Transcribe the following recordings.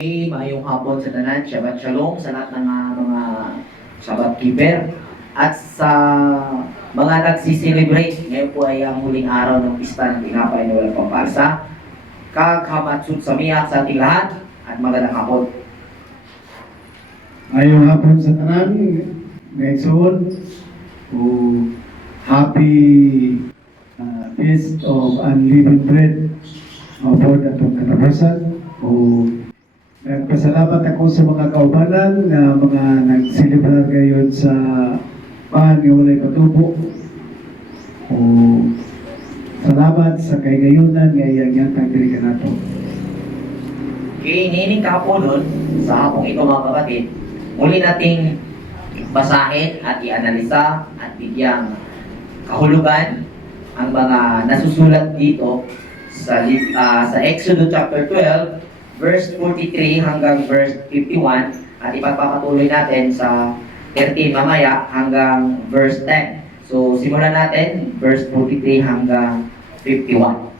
Maayong hapon sa tanan, Shabbat Shalom sa lahat ng mga Shabbat keeper at sa mga nagsiselebrate. Ngayon po ay ang huling araw ng pista ng tinapay na walang pampalsa. Kaghabatsut sa miyak sa ating lahat at magandang hapon. Ayong hapon sa tanan, ngayon, happy Feast of Unleavened Bread for atong katapusan. Nagpasalamat ako sa mga kaubanan na mga nagsilibrar ngayon sa paan ng walay patubo. Salamat sa kaigayunan ngayang yang kagdirigan nato. Hinihiling kahapon nun, sa hapong ito mga kapatid, muli nating basahin at ianalisa at bigyang kahulugan ang mga nasusulat dito sa Exodus chapter 12 verse 43 hanggang verse 51 at ipagpapatuloy natin sa 13 mamaya hanggang verse 10. So simulan natin verse 43 hanggang 51.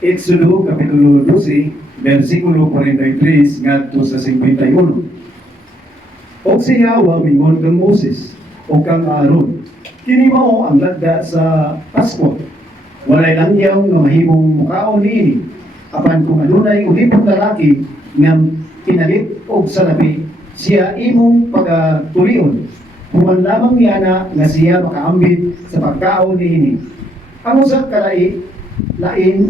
Exodo Kapitulo 12, versikulo 43 ngadto sa 51. O si Yahweh mingon kang Moses o kang Aaron, kini mao ang lagda sa Pasko. Walay langyaw nga mahimong mukaon niini, apan kung adunay ulipong lalaki nga kinalit og salapi, siya imong pagatulion. Human lamang niana nga siya makaambit sa pagkaon niini. Ang usa ka lain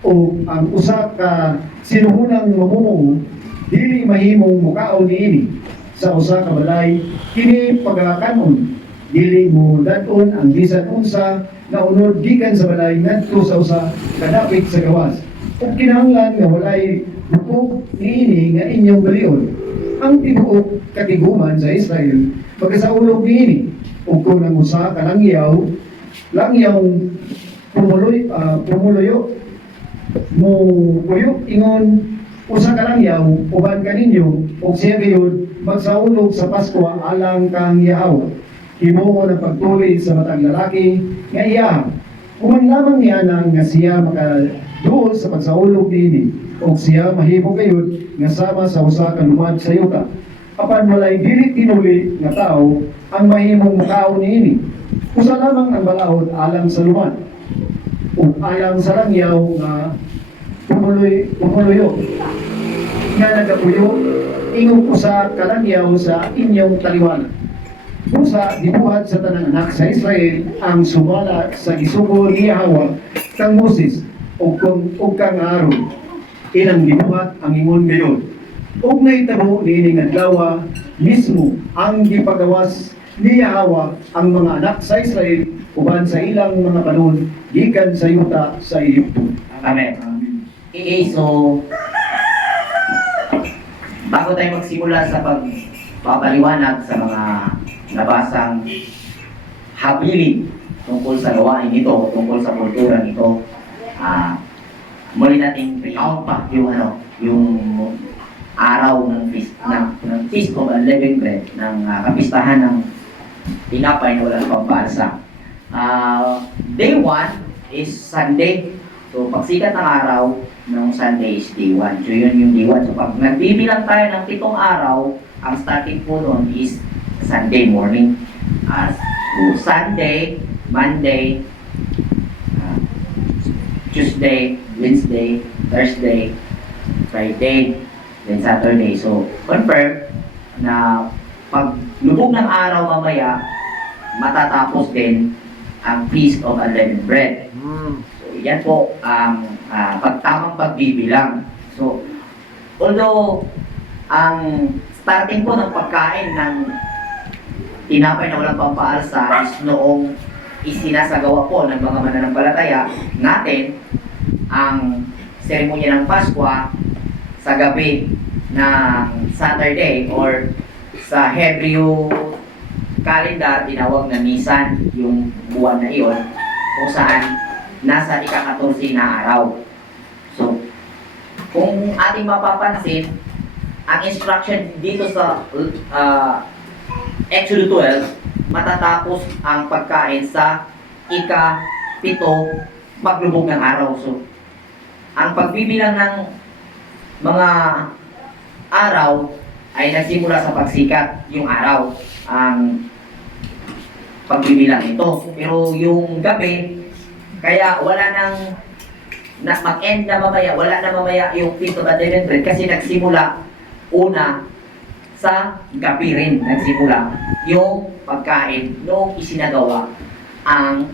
o ang usa ka sinuhunang mamumuo dili mahimong mukaon niini sa usa ka balay, kini pagakanon dili mo dadon ang bisan unsa na unod gikan sa balay ngadto sa usa kadapit sa gawas. Ug kinahanglan nga walay bukog niini nga inyong balion. Ang tibuok katiguman sa Israel pagkasaulog niini. Ug kung ang usa ka langyaw pumuluyo mo kuyok ingon usa ka langyaw uban kaninyo ug siya gayud magsaulog sa Pasko alang kang Yahweh. Himuon ang pagtuloy sa matang lalaki nga iya. Human lamang niya nang nga siya makaduol sa pagsaulog niini o siya mahimo gayud nga sama sa usa ka lumad sa yuta. Apan walay dili tinuli nga tao ang mahimong makaon niini. Usa lamang ang balaod alang sa lumad o alang sa langyaw nga pumuluyo nga nagapuyo ingong usa ka langyaw sa inyong taliwanan. Busa dibuhat sa tanang anak sa Israel ang sumala sa gisugo ni Yahweh kang Moses o kang Aaron. Ilang dibuhat ang ingon gayon. Ug nahitabo niining adlaw mismo ang gipagawas ni Yahweh ang mga anak sa Israel uban sa ilang mga panon gikan sa yuta sa Egypto. Amen. Okay, so bago tayo magsimula sa pagpapaliwanag sa mga nabasang habilin tungkol sa gawain ito, tungkol sa kultura nito, muli natin recount pa yung araw ng Feast of Unleavened Bread, ng kapistahan ng tinapay na walang pampalsa. Day 1 is Sunday. So pagsikat ng araw ng Sunday is day 1. So yun yung day 1. So pag nagbibilang tayo ng 7 araw, ang starting po nun is Sunday morning. So Sunday, Monday, Tuesday, Wednesday, Thursday, Friday, then Saturday. So confirm na pag lubog ng araw mamaya, matatapos din ang Feast of Unleavened Bread. So yan po ang pagtamang pagbibilang. So although ang starting po ng pagkain ng tinapay na walang pampaalsa is noong isinasagawa po ng mga mananampalataya natin ang seremonya ng Pasko sa gabi ng Saturday or sa Hebrew calendar tinawag na Nisan, yung buwan na iyon kung saan nasa ika-14 na araw. So kung ating mapapansin, ang instruction dito sa Exodus 12, matatapos ang pagkain sa ika-7 paglubog ng araw. So, ang pagbibilang ng mga araw ay nagsimula sa pagsikat yung araw ang pagbibilang ito. Pero yung gabi, kaya wala nang mag-end na mamaya, wala na mamaya yung Feast of Unleavened Bread kasi nagsimula una sa gabi rin nagsimula yung pagkain noong isinagawa ang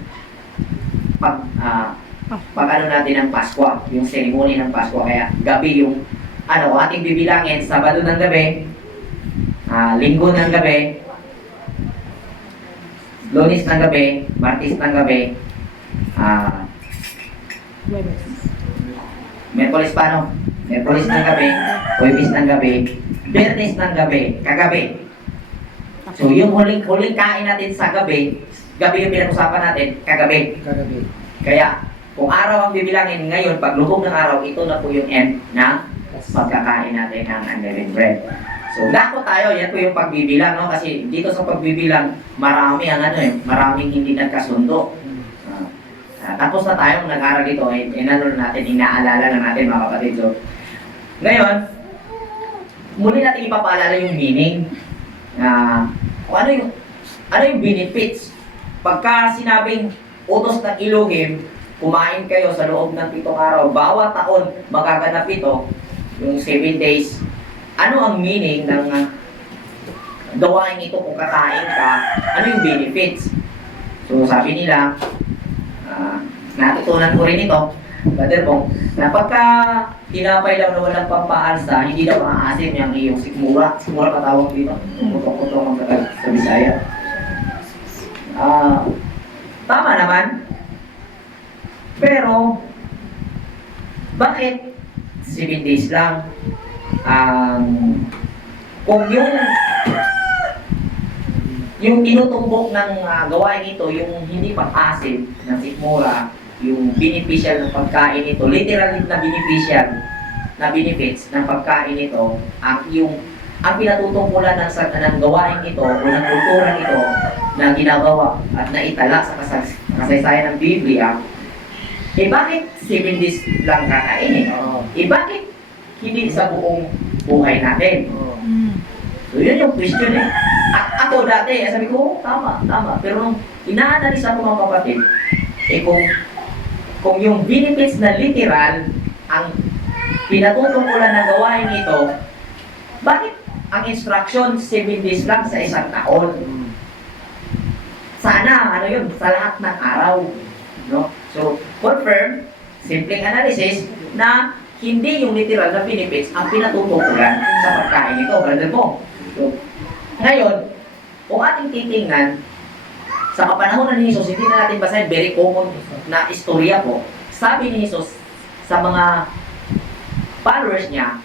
pag ano natin ng Pasko, yung ceremony ng Pasko. Kaya gabi yung ating bibilangin, Sabado ng gabi, Linggo ng gabi, Lunes ng gabi, Martes ng gabi, Miyerkules pa, no? Miyerkules ng gabi, Huwebes ng gabi, Biyernes ng gabi, kagabi. So yung huling kain natin sa gabi yung pinag-usapan natin, kagabi. Kaya kung araw ang bibilangin ngayon, pag lubog ng araw, ito na po yung end ng pagkakain natin ng unleavened bread. So, dako tayo, yan po yung pagbibilang, no? Kasi dito sa pagbibilang, maraming hindi nagkasundo. Tapos na tayong nag-aral dito, inaalala na natin mga kapatid. So, ngayon, muli natin ipapaalala yung meaning. Kung ano yung benefits. Pagka sinabing utos ng Elohim, kumain kayo sa loob ng 7 araw, bawat taon magaganap ito, yung 7 days. Ano ang meaning ng gawain ito kung kakain ka? Ano yung benefits? So sabi nila, natutunan ko rin ito, Brother Bong, na pagka tinapay daw na walang pampaalsa, hindi daw maaasim yung iyong sikmura. Sikmura patawag dito. Putok-putok ang sa Bisaya. Tama naman. Pero, bakit 7 days lang? Kung yung tinutumbok ng gawain ito, yung hindi pang-asim ng sikmura, yung beneficial ng pagkain ito, literal na beneficial na benefits ng pagkain ito, ang pinatutungkulan ng gawain ito o ng kultura ito na ginagawa at naitala sa kasaysayan ng Biblia, bakit 7 days lang kakainin? Bakit hindi sa buong buhay natin? So yun yung question eh. At ako dati, sabi ko, tama. Pero nung ina-analisa ko mga kapatid, kung yung benefits na literal ang pinatutungkulan na gawain ito, bakit ang instruction 7 days lang sa isang taon? Sana, sa lahat ng araw. No? So, confirm, simpleng analysis, na hindi yung literal na benefits ang pinatutungkulan sa pagkain ito, brother mo. So, ngayon, kung ating titingnan, sa kapanahon ni Jesus, hindi na natin basahin, very common na istorya po. Sabi ni Jesus sa mga followers niya,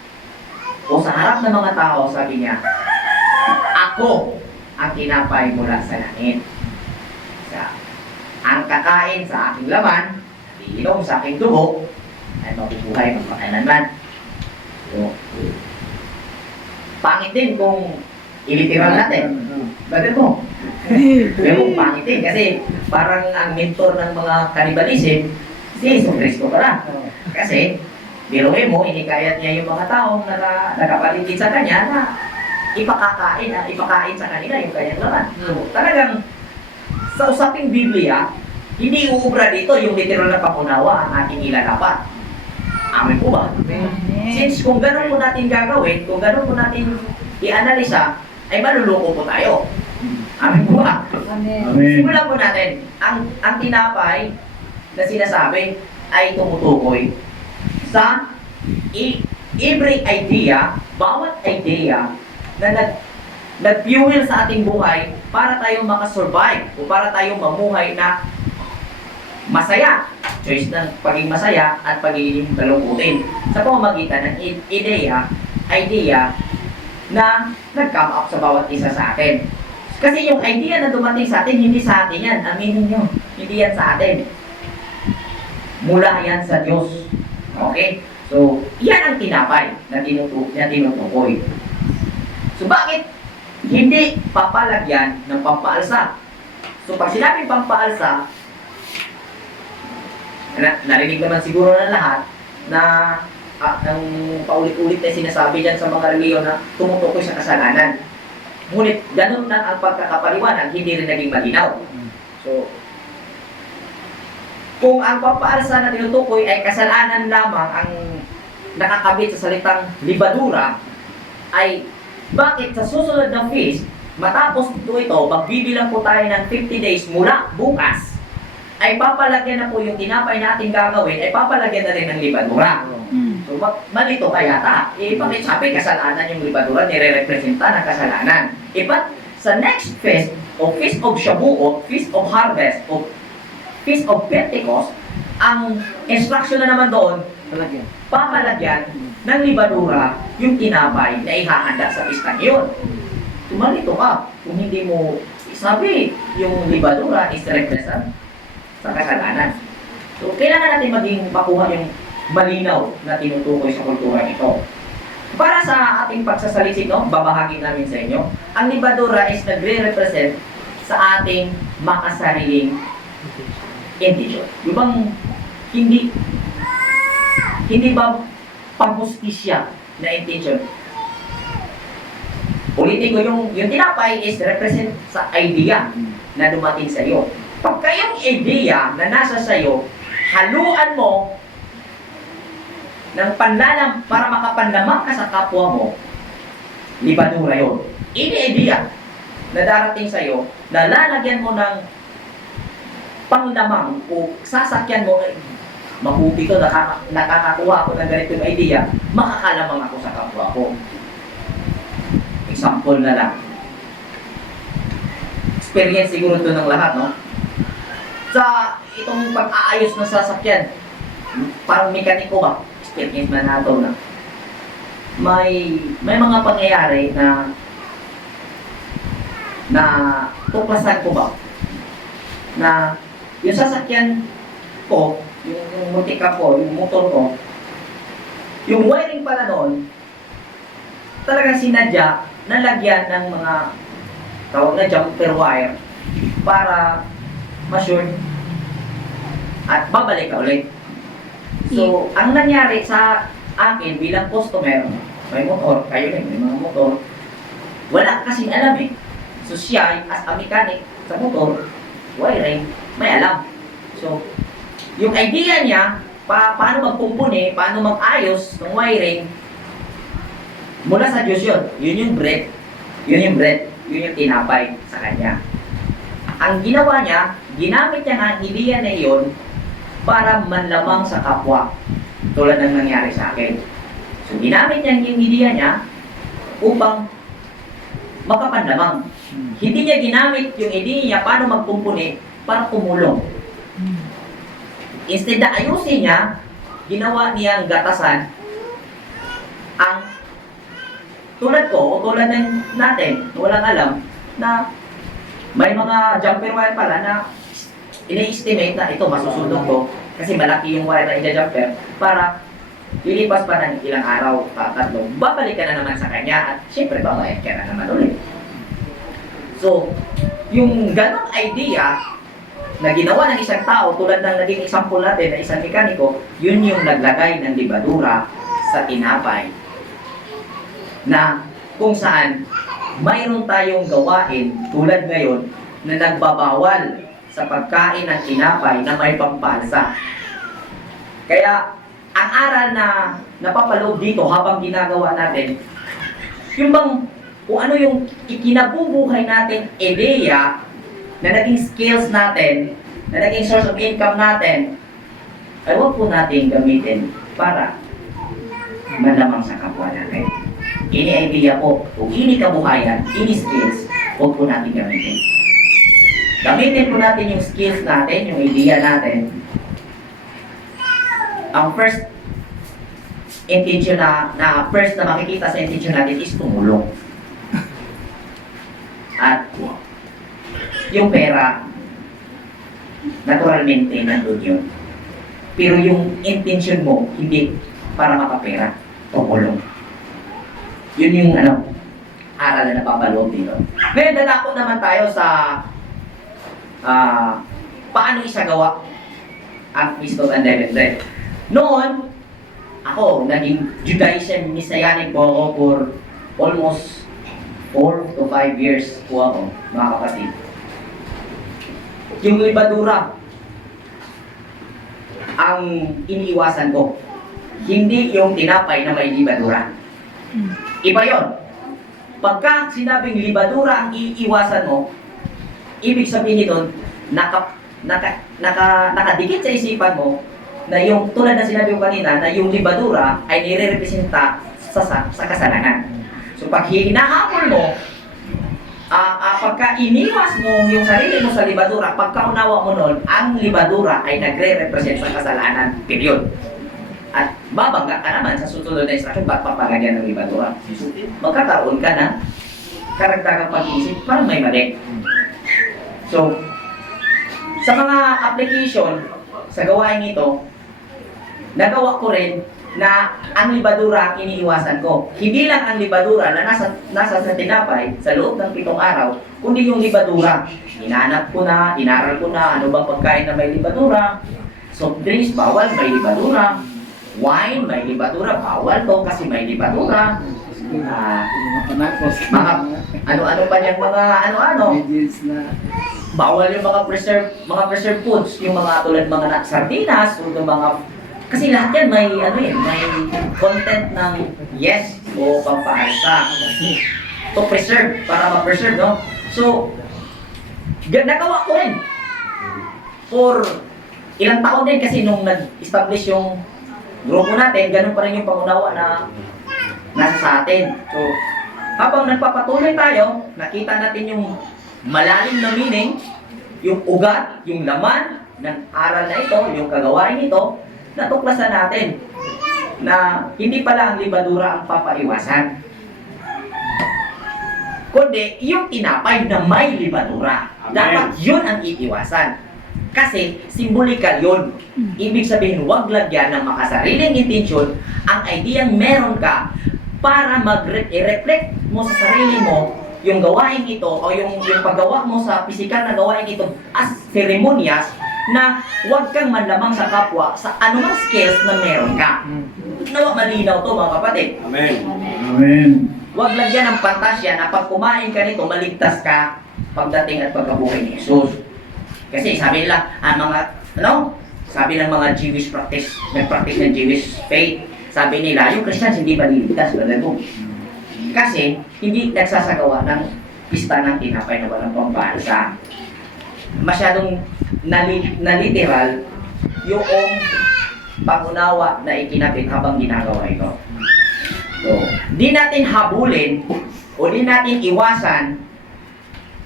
o sa harap ng mga tao, sabi niya, ako ang tinapay mula sa langit. Ang kakain sa aking laman, iinom sa aking dugo, ay mabubuhay magpakailanman. So, pangit din kung iliteral natin. Bakit mo? Pero pangit din kasi parang ang mentor ng mga kanibalism, si Jesus Cristo pala. Kasi, biruin mo, inikayat niya yung mga taong nakapaligid sa kanya na ipakain sa kanila yung kanyang laman. So, talagang sa usaping Biblia, hindi uubra dito yung literal na pakunawa ang ating ilalapat. Amin po ba? Since kung ganun po natin gagawin, kung ganun po natin i-analisa, ay maluloko po tayo. Amin po ba? Amen. Simulan po natin. Ang tinapay na sinasabi ay tumutukoy sa every idea, bawat idea na nag-fuel sa ating buhay para tayong makasurvive o para tayong mamuhay na masaya. Choice ng pagiging masaya at pagiging kalungkutin sa pamamagitan ng idea na nag-come up sa bawat isa sa atin. Kasi yung idea na dumating sa atin, hindi sa atin yan. Aminin nyo, hindi yan sa atin. Mula yan sa Diyos. Okay? So, yan ang tinapay na tinutukoy. So, bakit hindi papalagyan ng pampaalsa? So, pag sinabing pampaalsa, narinig naman siguro ng lahat na ng paulit-ulit na sinasabi dyan sa mga reliyon na tumutukoy sa kasalanan. Ngunit ganun na ang pagkakapaliwanag, hindi rin naging malinaw. So, kung ang papaarsa na tinutukoy ay kasalanan lamang ang nakakabit sa salitang libadura, ay bakit sa susunod na feast, matapos ito, magbibilang po tayo ng 50 days mula bukas, ay papalagyan na po yung tinapay natin gagawin, ay papalagyan na rin ng libadura. So, malito kaya yata. Bakit sabi kasalanan yung libadura, nire-representa ng kasalanan. But sa next feast, o Feast of Shavuot, Feast of Harvest, o Feast of Pentecost, ang instruction na naman doon, papalagyan ng libadura yung tinapay na ihahanda sa pistang yun. Tumalito ka kung hindi mo sabi yung libadura is represent sa kasalanan. So, kailangan natin maging makuha yung malinaw na tinutukoy sa kultura ito. Para sa ating pagsasaliksik, no, babahagi namin sa inyo, ang libadura is nagre-represent sa ating makasariling intention. Yung bang hindi ba panghustisya na intention? Ulitin ko, yung tinapay is represent sa idea na dumating sa iyo. Pagka yung idea na nasa sa iyo, haluan mo ng panlalam para makapanlamang ka sa kapwa mo, libadura yun. Idea na darating sa iyo, na lalagyan mo ng panglamang o sasakyan mo, mabuti to, nakakakuha ako ng ganitong idea, makakalamang ako sa kapwa ko. Example na lang. Experience siguro ito ng lahat, no? Sa itong pag-aayos ng sasakyan, parang mekaniko ba? Experience na nato na. May mga pangyayari na tuklasan ko ba? Na yung sasakyan ko, yung multika ko, yung motor ko, yung wiring pala noon, talagang sinadya na lagyan ng mga tawag na jumper wire para ma-sure at babalik ka ulit. So, ang nangyari sa akin bilang customer, may motor, kayo rin, may mga motor, wala kasing alam eh. So, siya, as a mechanic sa motor, wiring, may alam. So, yung idea niya, paano magkumpuni, paano mag-ayos ng wiring, mula sa Diyos yun. Yun yung bread. Yun yung tinapay sa kanya. Ang ginawa niya, ginamit niya nga ang idea na iyon para manlamang sa kapwa. Tulad ng nangyari sa akin. So, ginamit niya yung idea niya upang makapanlamang. Hindi niya ginamit yung idea niya paano magkumpuni para tumulong. Instead na ayusin niya, ginawa niyang gatasan ang tulad ko o tulad ng natin, walang alam na may mga jumper wire pala na ini-estimate na ito masusunod ko kasi malaki yung wire na ija-jumper para lilipas pa ng ilang araw, tatlong, babalik ka na naman sa kanya at syempre babayad ka na naman ulit. So, yung ganong idea na ginawa ng isang tao tulad ng naging example natin na isang mekaniko, yun yung naglagay ng libadura sa tinapay na kung saan mayroon tayong gawain tulad ngayon na nagbabawal sa pagkain ng tinapay na may pampalsa. Kaya ang aral na napapaloob dito habang ginagawa natin, yung bang kung ano yung ikinabubuhay natin ideya na naging skills natin, na naging source of income natin, ay huwag po natin gamitin para malamang sa kapwa natin. Ini idea po, kung ini kabuhayan, ini skills, huwag po natin gamitin. Gamitin po natin yung skills natin, yung idea natin. Ang first intention na first na makikita sa intention natin is tumulong. At yung pera, naturalmente nandun yun. Pero yung intention mo, hindi para makapera, tumulong. Yun yung aral na napapaloob dito. Ngayon, dadako naman tayo sa paano isagawa ang Feast of Unleavened Bread. Noon, ako, naging Judaism Messianic po ako for almost 4 to 5 years po ako, mga kapatid. Yung libadura, ang iniiwasan ko. Hindi yung tinapay na may libadura. Iba yon. Pagka sinabing libadura ang iiwasan mo, ibig sabihin nito, nakadikit sa isipan mo na yung, tulad na sinabi ko kanina, na yung libadura ay nire-representa sa kasalanan. So pag hinahabol mo, pagka iniwas mo yung sarili mo sa libadura, pagkaunawa mo nun, ang libadura ay nagre-represent sa kasalanan, period. At babangga ka naman sa susunod na instruction, ba't papalagyan ng libadura? Magkakaroon ka na karagdagang pag-iisip, parang may mali. So, sa mga application, sa gawain ito, nagawa ko rin na ang libadura ang iniiwasan ko. Hindi lang ang libadura na nasa sa tinapay sa loob ng 7 araw, kundi yung libadura. Hinanap ko na, inaral ko na, ano bang pagkain na may libadura. Soft drinks, bawal, may libadura. Wine, may libadura, bawal to kasi may libadura. Mga ano-ano pa niyang mga ano-ano. Bawal yung mga preserved foods, yung mga tulad mga sardinas, o yung mga kasi lahat yan may may content ng yes o pampahasa. To preserve, para ma-preserve, no? So, nagawa ko rin. For ilang taon din kasi nung nag-establish yung grupo natin, ganun pa rin yung pangunawa na nasa sa atin. So, habang nagpapatuloy tayo, nakita natin yung malalim na meaning, yung ugat, yung laman ng aral na ito, yung kagawain ito, natuklasan natin na hindi pala ang libadura ang papaiwasan, kundi yung tinapay na may libadura. Dapat yun ang iiwasan. Kasi simbolikal yun. Ibig sabihin, huwag lagyan ng makasariling intensyon ang ideyang meron ka para mag-reflect mo sa sarili mo yung gawain ito o yung paggawa mo sa pisikal na gawain ito as seremonyas na huwag kang manlamang sa kapwa sa anumang skills na meron ka. Nawa malinaw to, mga kapatid. Amen. Amen. Huwag lagyan ng pantasya na pag kumain ka nito, maligtas ka pagdating at pagkabuhay ni Jesus. Kasi sabi nila, sabi ng mga Jewish nag-practice ng Jewish faith, sabi nila, yung Christians hindi maliligtas, brother mo. Kasi hindi nagsasagawa ng pista ng tinapay na walang pambansa. Masyadong na-literal yung pangunawa na ikinapit habang ginagawa ito. So, di natin habulin o di natin iwasan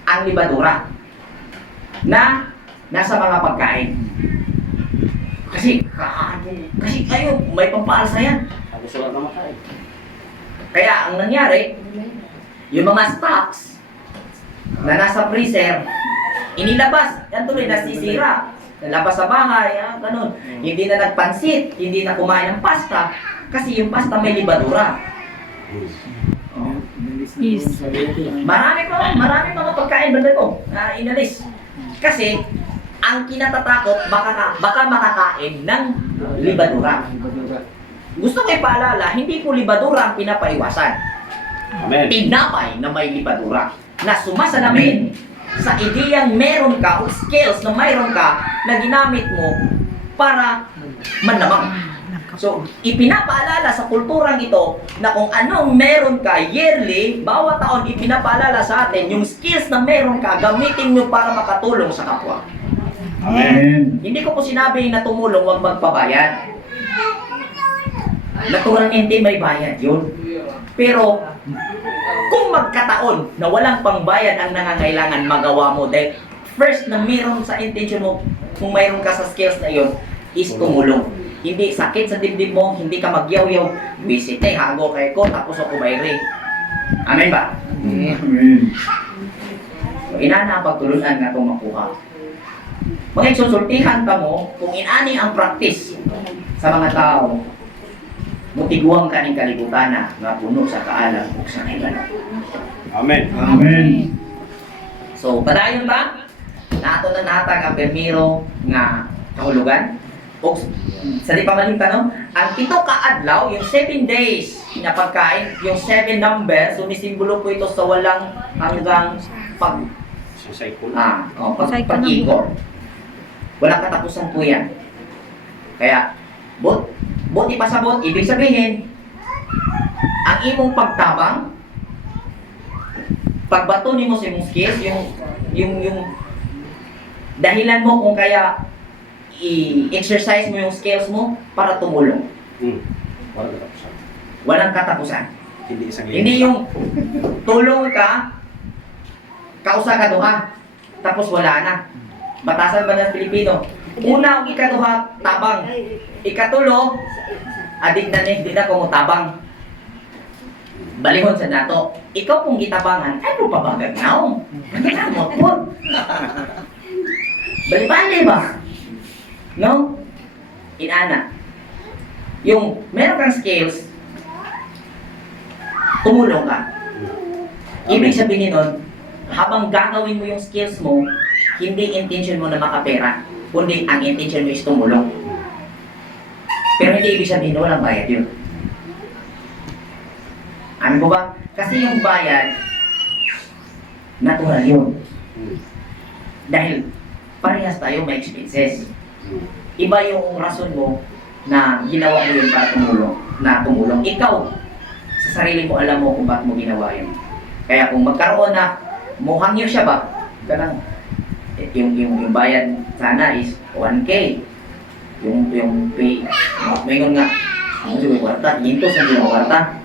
ang libadura na nasa mga pagkain. Kasi kayo, may pampaalsa yan. Gusto lang naman tayo. Kaya ang nangyari, yung mga stocks na nasa freezer, inilabas, yan tuloy nasisira. Nalabas sa bahay, ganun. Hindi na nagpansit, hindi na kumain ng pasta, kasi yung pasta may libadura. Yes. Marami mga pagkain ba ko na inalis. Kasi, ang kinatatakot, baka makakain ng libadura. Gusto ko ipaalala, hindi po libadura ang pinapaiwasan. Amen. Tinapay na may libadura na sumasalamin sa ideyang meron ka o skills na mayroon ka na ginamit mo para manlamang. So, ipinapaalala sa kulturang ito na kung anong meron ka yearly, bawat taon ipinapaalala sa atin yung skills na meron ka, gamitin mo para makatulong sa kapwa. Amen. Hindi ko po sinabi na tumulong, huwag magpabayad. Naturalmente may bayad yun. Pero, kung magkataon na walang pangbayad ang nangangailangan, magawa mo. Dahil first na meron sa intention mo, kung mayroon ka sa skills na yun, is tumulong. Hindi sakit sa dibdib mo, hindi ka magyaw-yaw, visit hago kay ko, tapos ako bayri. Amen ba? Amen. So, inana pagtulunan nga itong makuha. Mga susultihan ka mo, kung inani ang practice sa mga tao, mutiguang ka ng kalibutan na nga puno sa kaalam o sa kailan. Amen. Amen. So, padayon ba? Nato na natag ang permiro nga kahulugan. O, sa di pa maling tanong, ang 7 ka adlaw, yung 7 days na pagkain, yung 7 numbers, sumisimbolo po ito sa walang hanggang Sa cycle. pag-ikot. Walang katapusan po yan. Kaya, buti pasabot, ibig sabihin, ang imong pagtabang, pagbato ni mo sa imong skills, yung dahilan mo kung kaya i-exercise mo yung skills mo para tumulong. Wala na tapos. Walang katapusan. Hindi isang Hindi yung tulong ka, kausa ka duha, tapos wala na. Batasan ba ng Pilipino? Una, ikaduha, tabang. Ikatulo, adik na di na kumutabang. Balihon sa nato. Ikaw pong gitabangan, ay po pabagag naong. Nakamot po. Bali-bali ba? No? Inana. Yung meron kang skills, tumulong ka. Ibig sabihin nun, habang gagawin mo yung skills mo, hindi intention mo na makapera, kundi ang intention mo is tumulong. Pero hindi ibig sabihin na walang bayad yun. Ano ko ba? Kasi yung bayad, natural yun. Dahil parehas tayo may expenses. Iba yung rason mo na ginawa mo yun para tumulong. Ikaw, sa sarili mo alam mo kung bakit mo ginawa yun. Kaya kung magkaroon na, muhangyo siya ba? Ganang, yung bayad sana is 1K. Yung pay, mayroon nga, ano yung kwarta, ginto sa yung kwarta.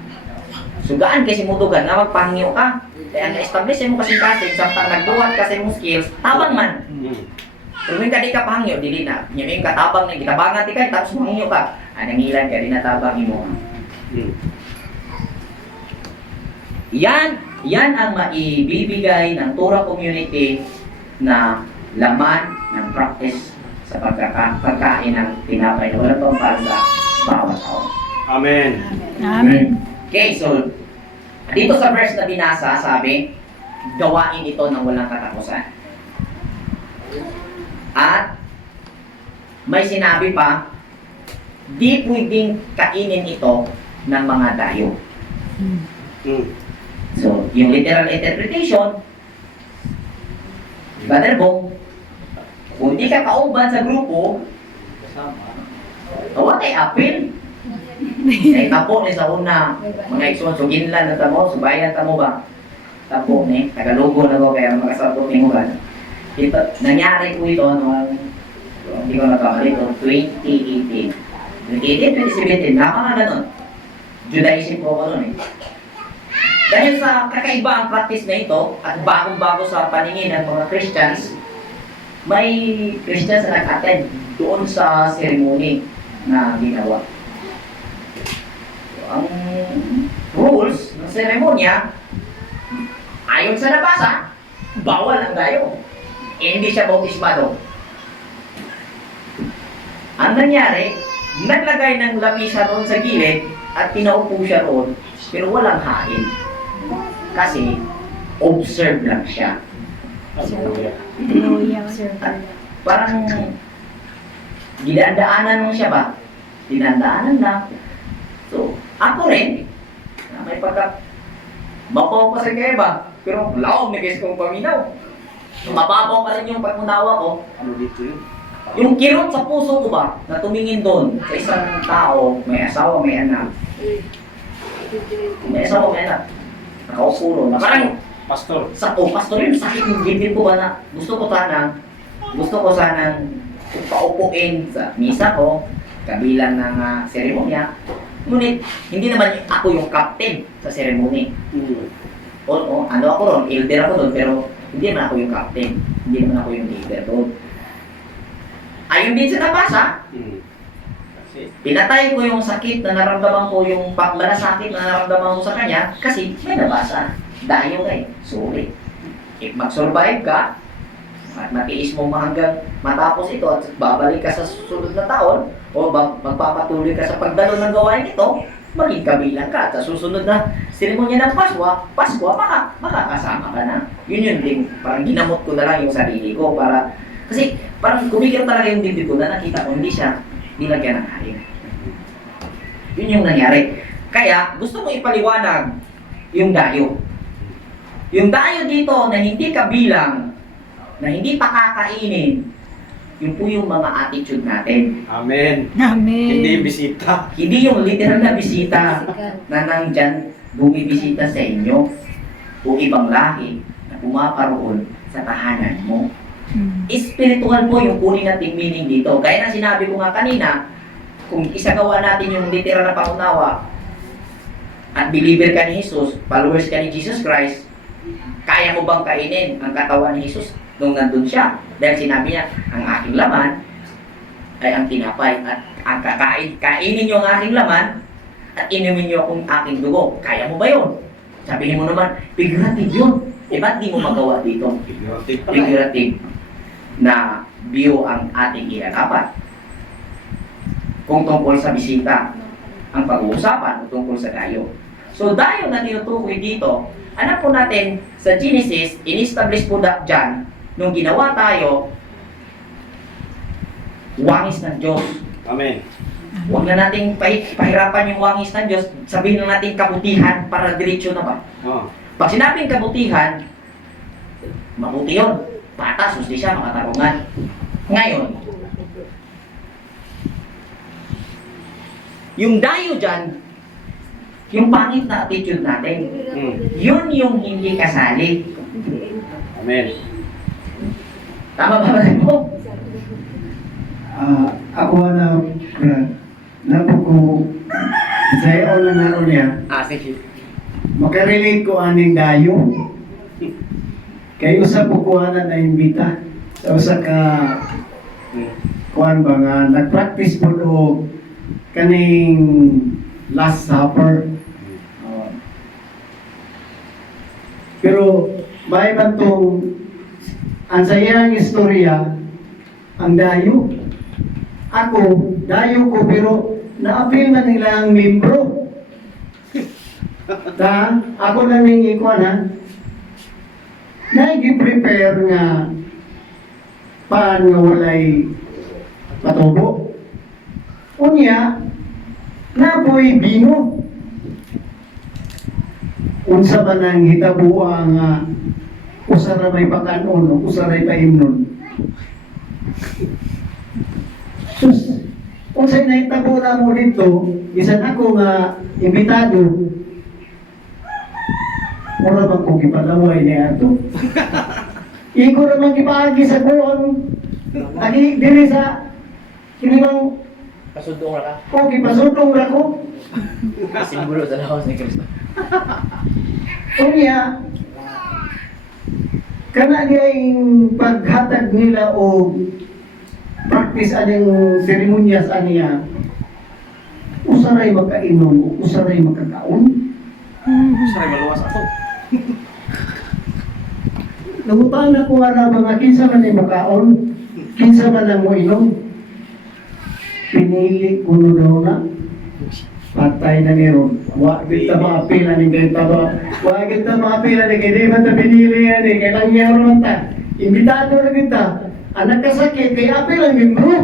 Sugaan kasi mutugan na magpangyo ka. Kaya na-establish mo kasi samtang nagbuhat kasi mong skills, tabang man. Pero yung di ka pahangyo, dili na. Yung katabang na gitabangan di ka, tapos mahangyo ka. Anangilan ka, di natabang mo. Yan ang maibibigay ng Torah community na laman ng practice sa pagkain ng tinapay na walang pampansa bawat taon. Amen. Amen. Okay, so dito sa verse na binasa, sabi, gawain ito ng walang katapusan. At may sinabi pa, di pwedeng kainin ito ng mga dayo. So, yung literal interpretation, Brother Bong, kung di ka kauban sa grupo, tawa kay apil. Kaya tapo ni sa una, mga ikson, suginlan na tamo, subayan tamo ba? Tapo ni, Tagalogo na ko, kaya makasabot ni mo ba? Ito, nangyari ko ito noong, hindi ko nakakali ito, 2018. 2018, 2017, nakakala nun. Judaism po ako nun eh. Dahil sa kakaiba ang practice na ito, at bagong-bago sa paningin ng mga Christians, may Christians na nag-attend doon sa ceremony na ginawa. So, ang rules ng seremonya, ayon sa nabasa, bawal ang dayo. Hindi siya bautismado. Ang nangyari, naglagay ng lamisa roon sa gilid at pinaupo siya roon, pero walang hain. Kasi, observe lang siya. At parang, ginadaanan mo siya ba? Dinadaanan lang. So, ako rin, may pagka, mapaw pa sa kaya ba? Pero, laom na guys kong paminaw. Mababaw pa rin yung pagmunawa ko. Ano dito yun? Yung kirot sa puso ko ba, na tumingin doon sa isang tao, may asawa, may anak. May asawa, may anak. Nakaupo doon. Na parang, Pastor. pastor yun, sakit yung dibdib ko ba na gusto ko sanang paupuin sa misa ko, kabilang ng seremonya. Ngunit, hindi naman ako yung captain sa seremony. Ano ako ron, elder ako doon, pero hindi naman ako yung captain. Hindi naman ako yung leader doon. Ayon din sa nabasa, pinatay ko yung sakit na naramdaman ko, yung malasakit na naramdaman ko sa kanya, kasi may nabasa. Dahil eh, sorry. If mag-survive ka, at matiis mo hanggang matapos ito at babalik ka sa susunod na taon, o magpapatuloy ka sa pagdalo ng gawain ito, maging kabilang ka. At sa susunod na seremonya ng Pasko, makakasama ka na. Yun din, parang ginamot ko na lang yung sarili ko para, kasi parang kumikir talaga yung dibdib ko na nakita ko, hindi siya nilagyan ng halim. Yun yung nangyari. Kaya, gusto ko ipaliwanag yung dayo. Yung dayo dito na hindi kabilang, na hindi pakakainin, yun po yung mga attitude natin. Amen. Amen. Hindi bisita. Hindi yung literal na bisita na nandyan bumibisita sa inyo o ibang lahi na pumaparoon sa tahanan mo. Spiritual po yung kunin nating meaning dito. Gaya ng sinabi ko nga kanina, kung isagawa natin yung literal na pangunawa at believer ka ni Jesus, followers ka ni Jesus Christ, kaya mo bang kainin ang katawan ni Jesus nung nandun siya? Dahil sinabi niya, ang aking laman ay ang tinapay at ang kainin niyo ang aking laman at inumin niyo ang aking dugo. Kaya mo ba yun? Sabihin mo naman, figurative yun. Eh, ba't di mo magawa dito? Figurative pala. Figurative na view ang ating ilalapat. Kung tungkol sa bisita, ang pag-uusapan o tungkol sa dayo. So, dayo na tinutukoy dito, anak po natin sa Genesis, in-establish po dyan, nung ginawa tayo, wangis ng Diyos. Amen. Huwag na nating pahirapan yung wangis ng Diyos, sabihin na natin kabutihan para diretso na ba? Oh. Pag sinabing kabutihan, mabuti yun. Patas, justisya, makatarungan. Ngayon, yung dayo dyan, yung pangit na attitude natin, yun yung hindi kasali. Amen. Tama ba ba mo? Ako na, Brad, napo ko, sa na naroon niya, Sige. makarelate ko aning dayo. Kaya usa po kuhanan na imbita. Sa usa ka, kuhan ba nga, nag-practice po o kaning Last Supper. Pero, may man tong, ang sayang istorya, ang dayo. Ako, dayo ko, pero na-appeal man nila ang membro. Ako naming ikuan ha, nag-prepare nga paan nga walay patubo. Unya, napoy bino. Unsa ba nang hitabuha nga usara may pakanon, usara may paimnon. Sus, unsay nahitabo na mo dito, bisan ako nga imbitado, mura bang kong ipalaway niya ato? Iko naman kipaagi sa kuon. Agi diri sa kinibang Pasundong na ko gipasudong ra ko. ka. Simbolo sa lawas ni Kristo. Unya kana diay paghatag nila o practice aning seremonyas aniya. Usaray makainom, usaray makakaon. Saray maluwas ako. Nangutan na ko nga mga kinsa man ay makaon, kinsa man ang mo inom. Pinili ko daw na. Patay na niron. Wa kita maapila ni kay taba. Wa kita maapila ni kay di man ta pinili yan eh. Kailang niya man ta. Imbitado na kita. Anak kasakit kay apil ang membro.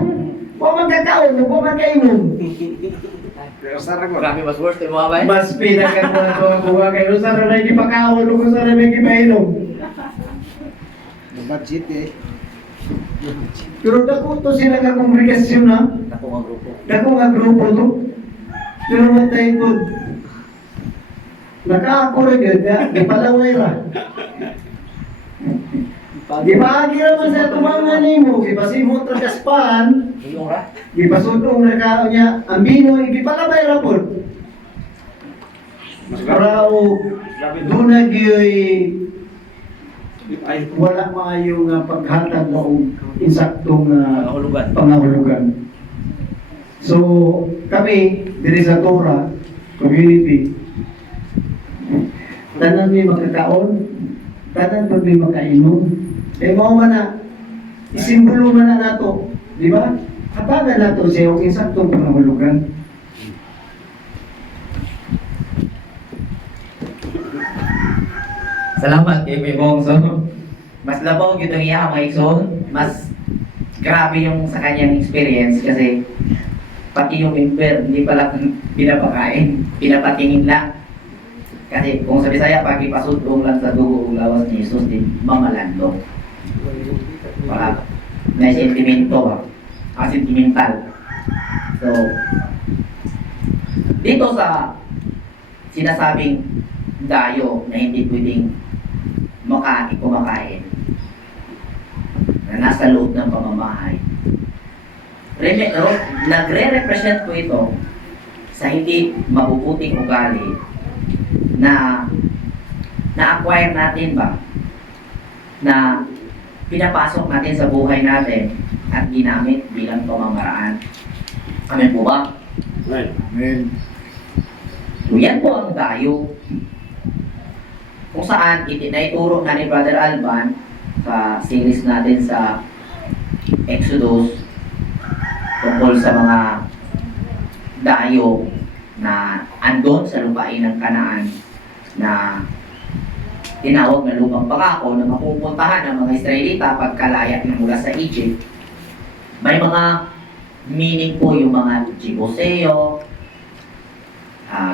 Wa man kakaon, wa man kainom. Pero saray mo. Grabe, mas worst yung mga bay. Mas pinagkagawa ko ako kayo sa rin di pakaon o sa rin di painom. Budget eh. Pero dako to sila nga kongregasyon na. Naku nga grupo. Dako nga grupo to. Pero matay ko. Nakaako rin yun. Di palaway ra. Di paagi naman sa tumangan nimo. Di pasimot ra kaspan. Iyong ra. Di pasudong na kao niya. Ang bino, di palabay ra po. Para o doon na giyo'y Ay. wala maayo nga paghatag mo insaktong Pangahulugan. pangahulugan. So, kami, diri sa Torah, community, tanan may makakaon, tanan pa may makainom. Eh, mao man na, isimbolo man na nato, di ba? Hatagan nato siya yung insaktong pangahulugan. Salamat kay Bebong. So, mas labaw gito niya mga igsoon. Mas grabe yung sa kanyang experience kasi Pati yung member, hindi pala pinapakain, pinapatingin lang. Kasi kung sa Bisaya, pag ipasudong lang sa dugo o lawas ni Jesus, din mamalandong. Para may sentimento ba? Sentimental. So, dito sa sinasabing dayo na hindi pwedeng kumakain na nasa loob ng pamamahay, nagre-represent po ito sa hindi mabubuting ugali na na-acquire natin ba, na pinapasok natin sa buhay natin at ginamit bilang pamamaraan. Amen po ba? Amen. Amen. So yan po ang dayo. Kung saan naituro na ni Brother Alban sa series natin sa Exodus tungkol sa mga dayo na andon sa lupain ng Kanaan na tinawag na lupang pangako na mapupuntahan ng mga Israelita pagkalaya mula sa Egypt. May mga meaning po yung mga Jebuseo,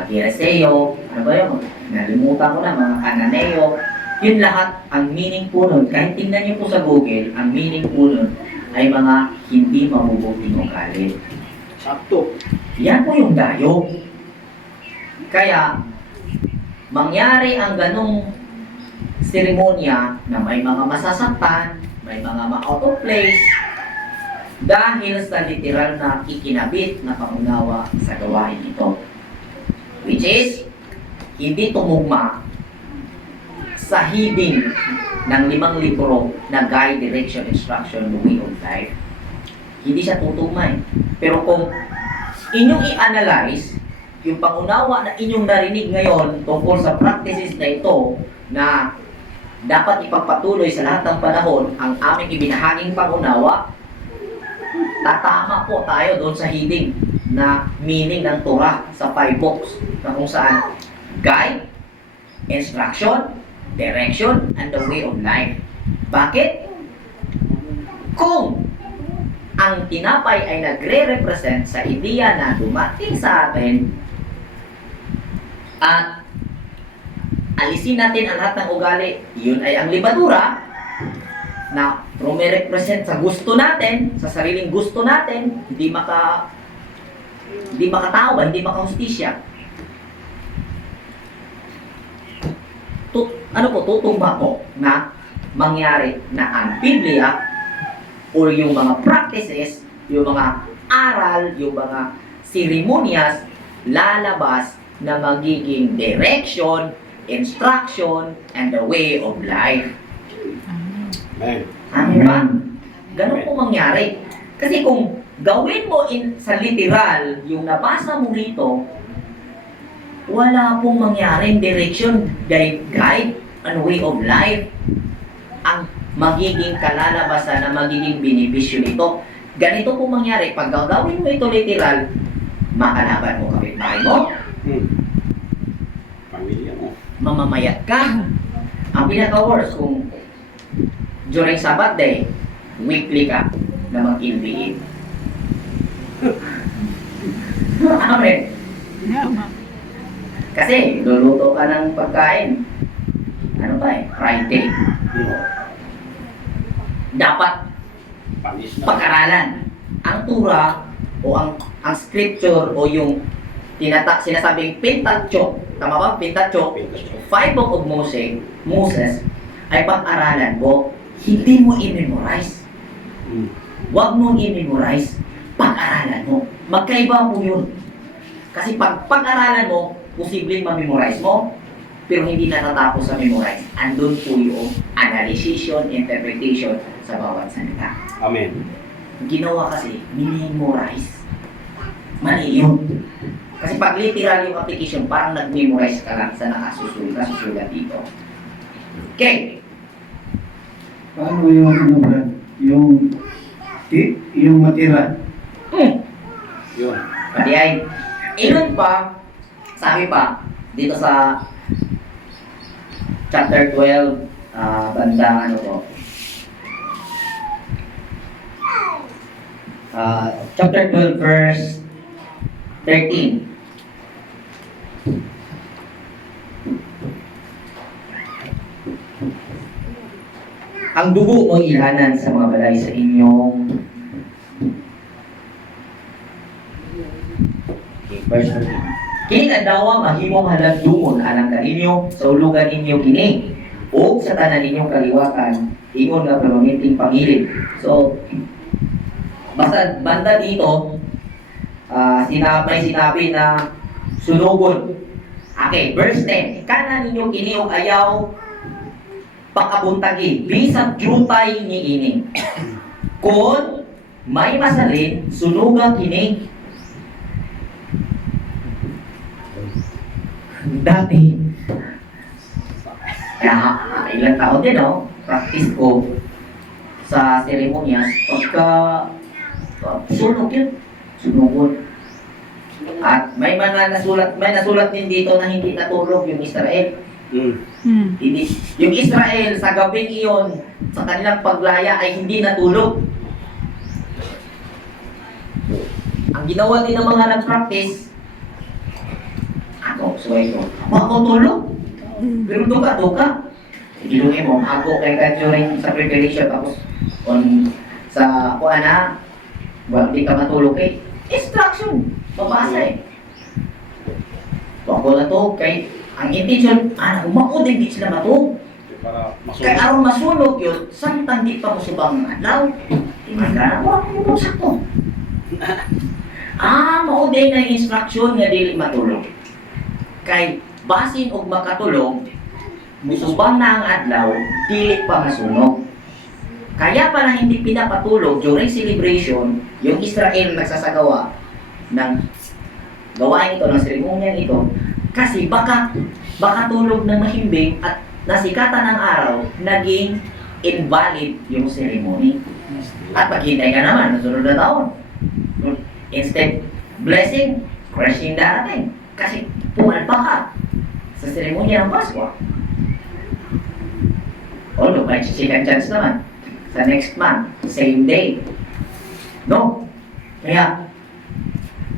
Gireseo, ano ba yun? Nalimutan ko na, mga Cananeo. Yun lahat, ang meaning po nun, kahit tingnan niyo po sa Google, ang meaning po nun ay mga hindi mabubuting ugali. Sakto. Yan po yung dayo. Kaya, mangyari ang ganong seremonya na may mga masasaktan, may mga ma-out of place, dahil sa literal na ikinabit na pangunawa sa gawain ito. Which is, hindi tumugma sa hiding ng 5 libro na guide, direction, instruction, way of life. Hindi siya tutugma eh. Pero kung inyong i-analyze, yung pangunawa na inyong narinig ngayon tungkol sa practices na ito na dapat ipagpatuloy sa lahat ng panahon ang aming ibinahaging pangunawa, tatama po tayo doon sa hiding na meaning ng Torah sa 5 books na kung saan guide, instruction, direction, and the way of life. Bakit? Kung ang tinapay ay nagre-represent sa ideya na dumating sa atin at alisin natin ang lahat ng ugali, yun ay ang libadura na rumirepresent sa gusto natin, sa sariling gusto natin, hindi makatao, hindi makahustisya. Tutumba ko na mangyari na ang Biblia o yung mga practices, yung mga aral, yung mga seremonyas, lalabas na magiging direction, instruction, and the way of life. Amen. Amen ba? Ganun po mangyari. Kasi kung gawin mo sa literal yung nabasa mo rito, wala pong mangyaring direction, guide, and way of life. Ang magiging kalalabasan na magiging benepisyo nito. Ganito po mangyari, pag gagawin mo ito literal, makalaban mo kapitbahay mo, Pamilya mo. mamamayat ka. Ang pinaka-worst kung during Sabbath day, weekly ka na mag-inviate. Amen. Kasi luluto ka ng pagkain. Ano ba Friday. Dapat Panis na. pag-aralan. Ang Torah o ang scripture o yung sinasabing Pentateuch, tama ba? Pentateuch, 5 book of Moses ay pag-aralan mo, hindi mo i-memorize. Huwag mong i-memorize, pag-aralan mo. Magkaiba po yun. Kasi pag-aralan mo, posibleng ma-memorize mo, pero hindi natatapos sa memorize. Andun po yung analysis, interpretation sa bawat salita. Amen. Ginawa kasi, minimorize. Mali yun. Kasi pag literal yung application, parang nag-memorize ka lang sa nakasusulat dito. Okay. Paano yung ano, Brad? Yung matira? Yun. Pati ay, ilan pa, sabi pa, dito sa chapter 12, banda ano to, chapter 12 verse 13. Ang dugo mo ilhanan sa mga balay sa inyong verse 14. Kini adlaw mahimong halagdungon alang kaninyo sa ulugan ninyo kini o sa tanan ninyong kaliwatan ingon nga permanenteng pangilid. So basta banda dito may sinabi na sunugon. Okay, verse 10. Kana ninyo kini og ayaw pakabuntagi bisag jutay ni ini. Kung may masalin sunuga kini. Dati ilang taon din practice ko sa seremonyas pagka sunog yun, sunugon. At may nasulat din dito na hindi natulog yung Israel. Hindi, yung Israel sa gabing iyon sa kanilang paglaya ay hindi natulog. Ang ginawa din ng mga nag-practice, ako, suway ko, makakutulog. Pero duka. Gilungin mo, ako kay during sa preparation, tapos sa kuha na, di ka matulog kay instruction, mabasa eh. Ako na to, kay ang intention, umakod hindi sila matulog. Para Kay aron masunog yun, samtang di pa mo subang adlaw. Imagana ko, ako mo sakto. Mauday na yung instruction nga dili matulog. Kay basin og makatulog, musubang na ang adlaw, dili pa masunog. Kaya pala hindi pinapatulog during celebration, yung Israel nagsasagawa ng gawain ito, ng seremonyang ito, kasi baka tulog ng mahimbing at nasikatan ng araw, naging invalid yung ceremony. At paghintay ka naman, nasunod na taon. Instead, blessing, crushing darating. Kasi pumalpa ka sa seremonya ng Pasko. Although may second chance naman sa next month, same day. No? Kaya,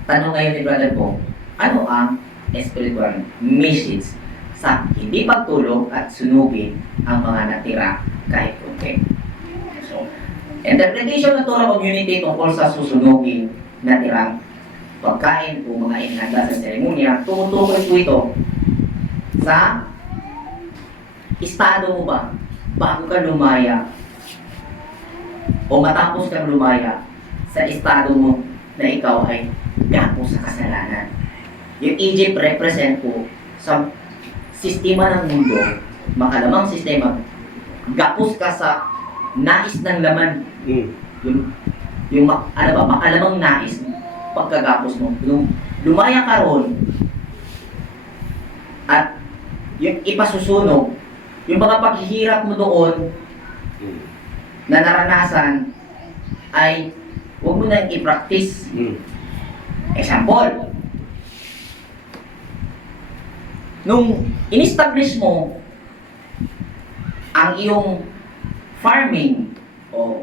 tanong ngayon ni brother ko, ano ang spiritual message sa hindi pagtulog at sunugin ang mga natira kahit konti? So, interpretation ng Torah community tungkol sa susunugin natirang pagkain o mga inhanda sa seremonya, tumutukoy po ito sa estado mo ba bago ka lumaya o matapos kang lumaya sa estado mo na ikaw ay gapo sa kasalanan. Yung Egypt represent po sa sistema ng mundo, makalamang sistema, gapos ka sa nais ng laman. Yung makalamang nais pagkagapos mo. Lumaya ka ron at yung ipasusunog, yung mga paghihirap mo doon na naranasan ay huwag mo nang i-practice. Example, nung in-establish mo ang iyong farming o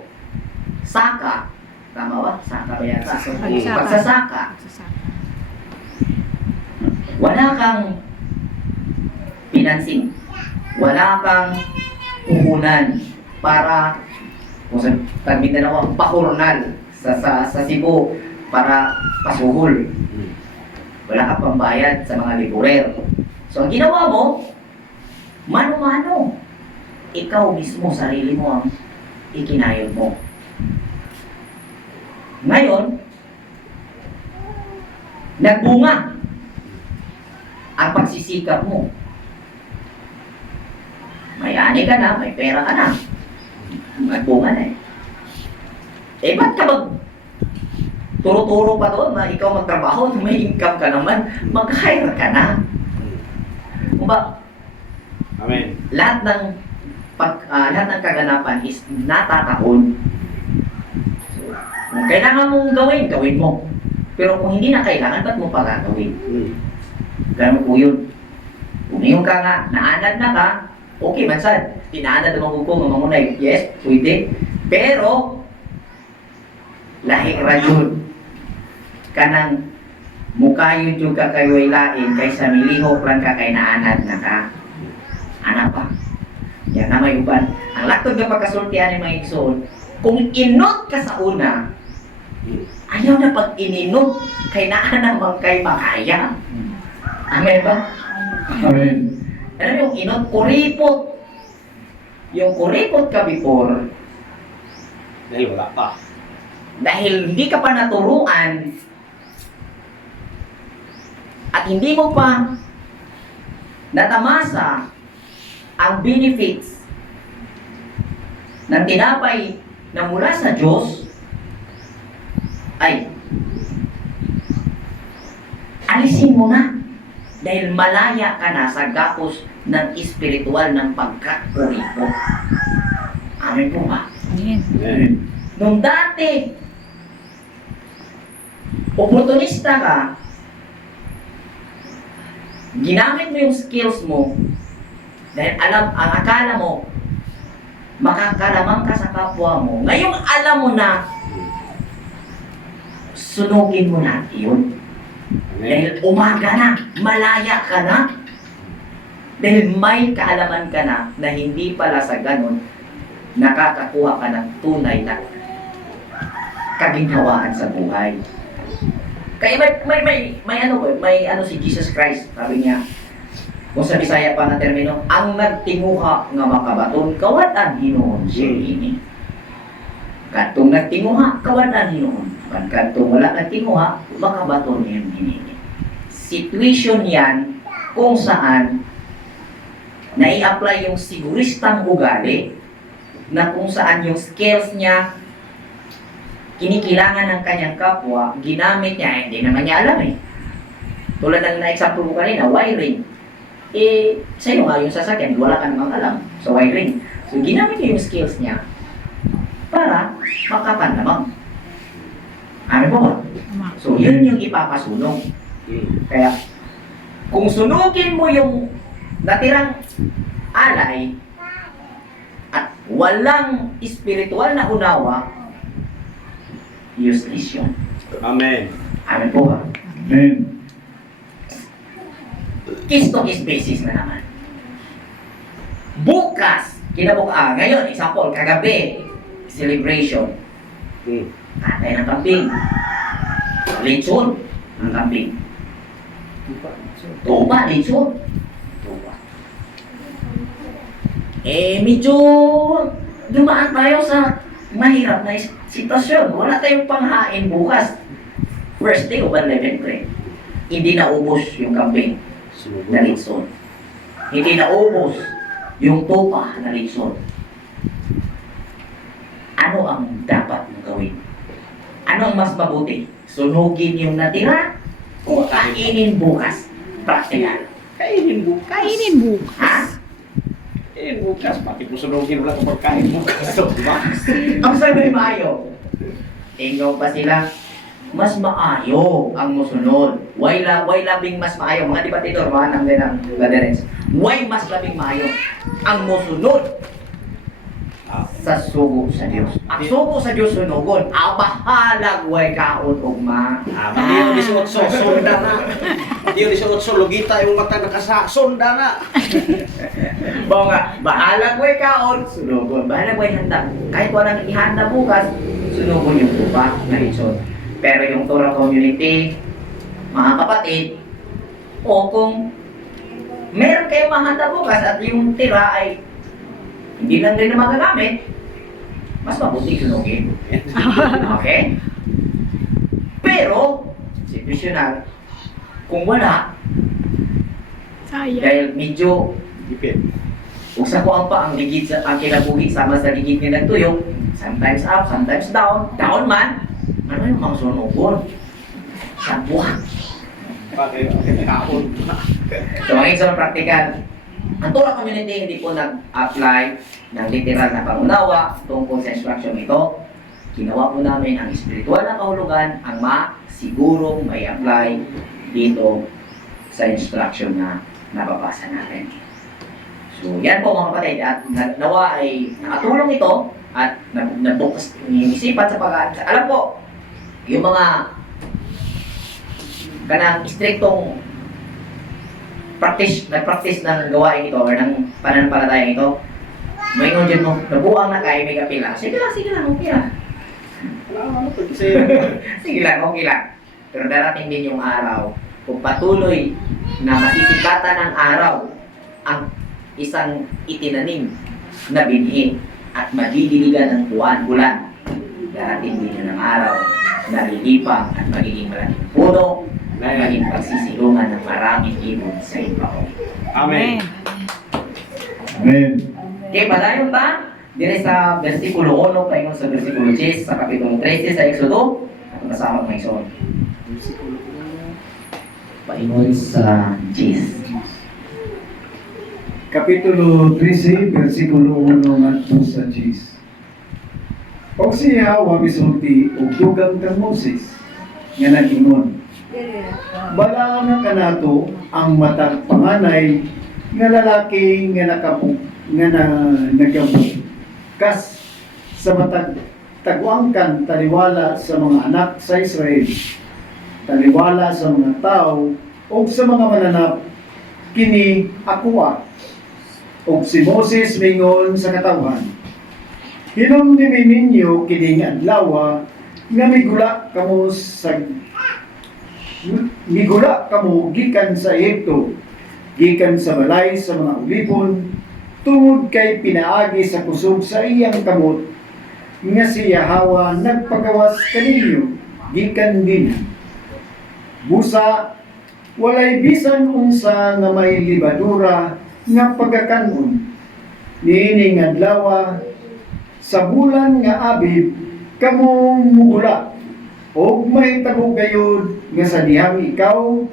saka, tama ba? Saka ba yata? Pagsasaka. Wala kang financing. Wala kang puhunan para kung sa Mindanao ang pahurnal sa Cebu para pasuhol. Wala ka pang bayad sa mga liburer. So ang ginawa mo, mano-mano. Ikaw mismo, sarili mo ang ikinayod mo. Ngayon, nagbunga ang pagsisikap mo. May ani ka na, may pera ka na. Nagbunga na eh. Ba't ka turo-turo pa doon na ikaw magtrabaho, may income ka naman, mag-hire ka na. Kung ba, Amen. lahat ng kaganapan is natataon. Kung kailangan mong gawin mo. Pero kung hindi na kailangan, ba't mo pa gagawin? Ganun po yun. Kung ngayon ka nga, naanad na ka, okay man sad. Tinaanad naman ko kung mamunay. Yes, pwede. Pero, lahing rayon ka ng Mukayo jud ka kay way lain kaysa milihok lang ka kay naanad na ka. Ana pa. Yan na may uban. Ang latod nga pagkasultian ni mga igsoon, kung inot ka sa una, ayaw na pag ininot kay naana man kay makaya. Amen ba? Amen. Ano yung inot? Kuripot. Yung kuripot ka before, Dahil wala pa. dahil hindi ka pa naturuan at hindi mo pa natamasa ang benefits ng tinapay na mula sa Diyos, ay alisin mo na dahil malaya ka na sa gapos ng espiritual ng pagkakuripot. Amen po ba? Amen. Nung dati, oportunista ka, ginamit mo yung skills mo, dahil ang akala mo, makakalamang ka sa kapwa mo. Ngayong alam mo na, sunugin mo na yun. Amen. Dahil umaga na, malaya ka na. Dahil may kaalaman ka na hindi pala sa ganun, nakakakuha ka ng tunay na kaginhawaan sa buhay. Kaya may ano si Jesus Christ, sabi niya, kung sa Bisaya pa na termino, ang nagtinguha nga makabaton, kawatan Hinoon siya ini. Katong nagtinguha, kawatan Hinoon. Katong wala nagtinguha, makabaton niya hinini. Situation yan kung saan nai-apply yung siguristang ugali na kung saan yung skills niya kinikilangan ng kanyang kapwa, ginamit niya, hindi naman niya alam eh. Tulad ng na-example ko kanina, wiring. Eh, sa'yo nga yung sasakyan, wala ka namang alam sa wiring. So, ginamit niya yung skills niya para makapanlamang. Ano po ba? So, yun yung ipapasunog. Kaya, kung sunugin mo yung natirang alay at walang espiritual na unawa, useless yun. Amen. Amen po ba? Amen. Case to case basis na naman. Bukas, ngayon, example, kagabi, celebration, katay ng kambing, lechon ng kambing, tuba, lechon, tuba. Medyo dumaan tayo sa mahirap na sitwasyon. Wala tayong panghain bukas. First day, uban 11 hindi naubos yung kambing na lechon. Hindi naubos yung tupa na lechon. Ano ang dapat mong gawin? Ano ang mas mabuti? Sunugin yung natira o kainin bukas? Practical. Kainin bukas. Kainin bukas. Ha? Kainin bukas. Bakit mo sunugin wala kang pagkain bukas? Diba? Ang sabi maayo. Tingnan pa sila. Mas maayo ang musunod. Why labing mas maayo? Mga debatidor, mga nang ng gaderens. Why mas labing maayo? Ang musunod sa sugo sa Dios. Ang sugo sa Dios sunugon. Abahalag way kaon ugma. Diyo 18, sonda na. Diyo 18, lugita yung mata nakasa, sonda na. Bao nga, bahalag way kaon sunugon. Bahalag way handa. Kahit walang ihanda bukas, sunugon yung tupa na lechon. Pero yung Torah community, mga kapatid, o kung meron kayong mahanda bukas at yung tira ay hindi lang rin na magagamit, mas mabuti sunugin. Okay? Pero, situational, kung wala, Sayang. dahil medyo Dipin. uksa ko ang pa ang ligid sa ang kinabuhi sama sa ligid ni nagtuyok, sometimes up, sometimes down, down man, ano yung mga sunugon? Sa buwan. Bakit? Kaon. So, ang example practical, ang Torah community hindi po nag-apply ng literal na pangunawa tungkol sa instruction ito. Ginawa po namin ang espiritual na kahulugan, ang sigurong may apply dito sa instruction na nababasa natin. So, yan po mga kapatid. At nawa ay nakatulong ito at nabukas yung isipan sa pag-aaral. Alam po, yung mga kanang striktong nag-practice ng gawain ito or ng pananampalatayang ito, maingon dyan mo, nabuang na kay may kapila. Sige lang, okay lang. Ano to kasi Sige lang, okay lang. Pero darating din yung araw kung patuloy na masisikatan ng araw ang isang itinanim na binhi at madidiligan ng buwan-bulan. Darating din yun ng araw na lilipang at magiging malaking puno na maging pagsisilungan ng maraming ibon sa ibabaw. Amen. Amen. Okay, padayon pa dire sa versikulo 1 kayo sa versikulo 10 sa kapitulo 13 sa Exodo at kasama ng Exodo. Paingon sa 10. Kapitulo 13, versikulo 1 ngadto sa 10. Og siya wa misulti og dugang kang Moses nga nagingon. Bala nga kanato ang matag panganay nga lalaki nga nagabugkas sa matag tagwangkan taliwala sa mga anak sa Israel, taliwala sa mga tao o sa mga mananap kini akuha. Og si Moses mingon sa katawhan, hinumdumi ninyo kining adlaw nga migula kamo gikan sa Ehipto, gikan sa balay sa mga ulipon, tungod kay pinaagi sa kusog sa iyang kamot, nga si Yahawa nagpagawas kaninyo, gikan din. Busa, walay bisan unsa nga may libadura nga pagkakanon. Niining adlaw sa bulan nga Abib, kamo mugula, og mahitabo gayud nga sa dihang ikaw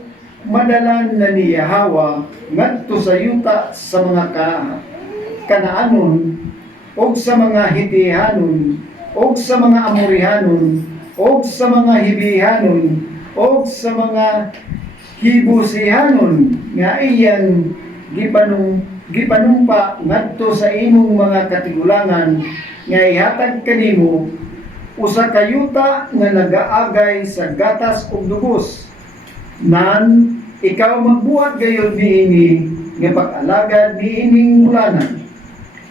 madalan na ni Yahawa ngadto sa yuta sa mga Kanaanon og sa mga Hitihanon og sa mga Amorihanon og sa mga Hibihanon og sa mga Hibusihanon nga iyan gipanumpa ngadto sa imong mga katigulangan nga ihatag kanimo usa ka yuta nga nagaagay sa gatas ug dugos. Nan ikaw magbuhat gayud niini nga pag-alagad niining bulanan.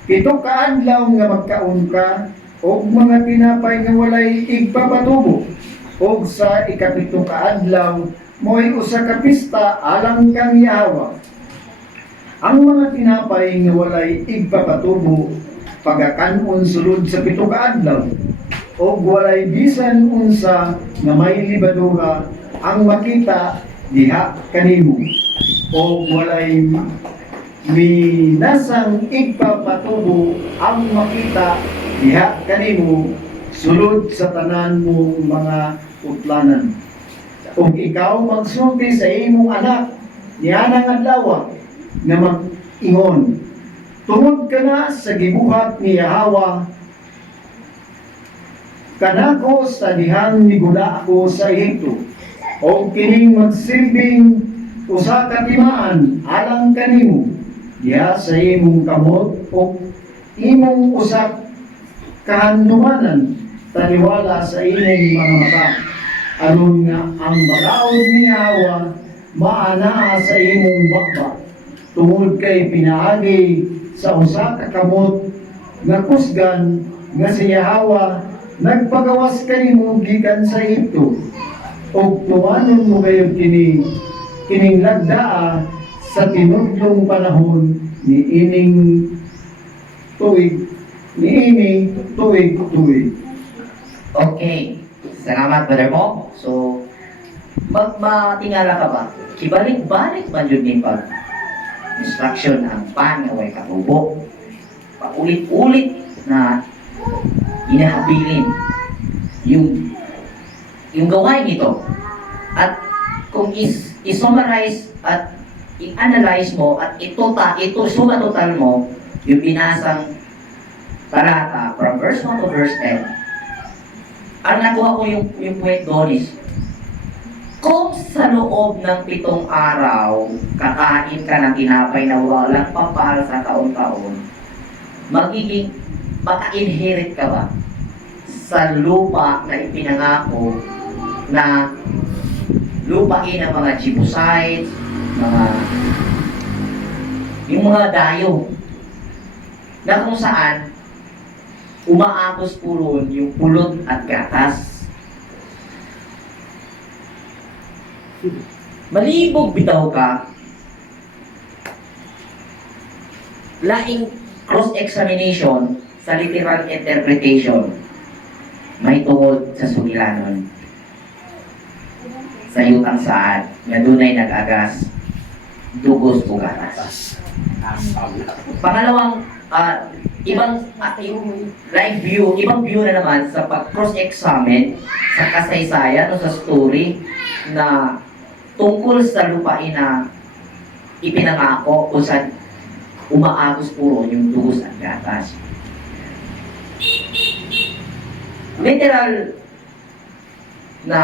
7 ka adlaw nga magkaon ka og mga tinapay nga walay igpapatubo. Og sa ika-7 ka adlaw mo'y usa ka pista alang kang Yahawa. Ang mga tinapay nga walay igpapatubo pagakanon sulod sa 7 ka adlaw. Og walay bisan unsa nga may libadura ang makita diha kanimo, o walay minasang igpapatubo ang makita diha kanimo sulod sa tanan mo mga utlanan. Og ikaw magsulti sa imong anak nianang adlaw nga mag-ingon, tungod ka na sa gibuhat ni Yahawa kanako sa dihang migula ako sa Ehipto, o kining magsilbing usa ka timaan alang kanimo diha sa imong kamot o imong usa kahandumanan taliwala sa imong mga mata, aron nga ang balaod ni Yahawa maanaa sa imong bakba, tungod kay pinaagi sa usa ka kamot nga kusgan nga si Yahawa nagpagawas kanimo gikan sa Ehipto, og tumanon mo kayo kining lagdaa sa tinudlong panahon niining tuig. Okay. Salamat, Brother Mo. So, matingala ka ba? Ibalik-balik man yun din pag instruction ang pan na way katubo. Paulit-ulit na inahabilin yung gawain ito. At kung i-summarize at i-analyze mo at suma total mo yung binasang talata from verse 1 to verse 10, ang nakuha ko yung point doon is, kung sa loob ng 7 araw kakain ka ng tinapay na walang papahal sa taon-taon, maka-inherit ka ba sa lupa na ipinangako na lupain ng mga Jebusites, yung mga dayo, na kung saan umaagos po roon yung pulot at gatas. Malibog bitaw ka, laing cross-examination sa literal interpretation, may tungod sa sugilanon. Sa yutang saan, nga dunay nag-agas, dugos o gatas. Pangalawang, ibang ibang view na naman sa pag-cross-examine sa kasaysayan o sa story na tungkol sa lupain na ipinangako kung saan umaagos puro yung dugos at gatas. Literal na